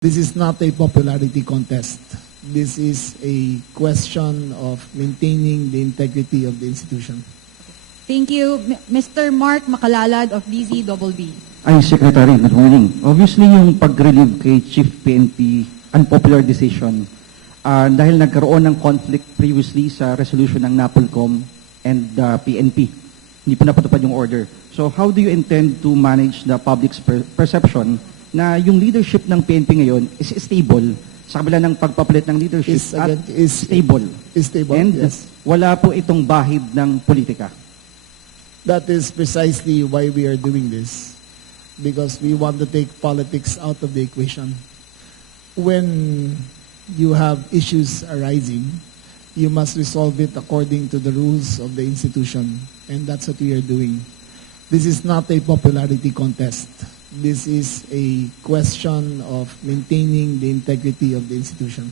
This is not a popularity contest. This is a question of maintaining the integrity of the institution. Thank you. Mr. Mark Makalalad of DZBB. Ay, Secretary, good morning. Obviously, yung pag-relieve kay Chief PNP, unpopular decision, dahil nagkaroon ng conflict previously sa resolution ng NAPOLCOM and PNP. Hindi po napatupad yung order. So, how do you intend to manage the public's perception na yung leadership ng PNP ngayon is stable sa kabila ng pagpapalit ng leadership stable? Is stable, and yes. Wala po itong bahid ng politika. That is precisely why we are doing this. Because we want to take politics out of the equation. When you have issues arising, you must resolve it according to the rules of the institution. And that's what we are doing. This is not a popularity contest. This is a question of maintaining the integrity of the institution.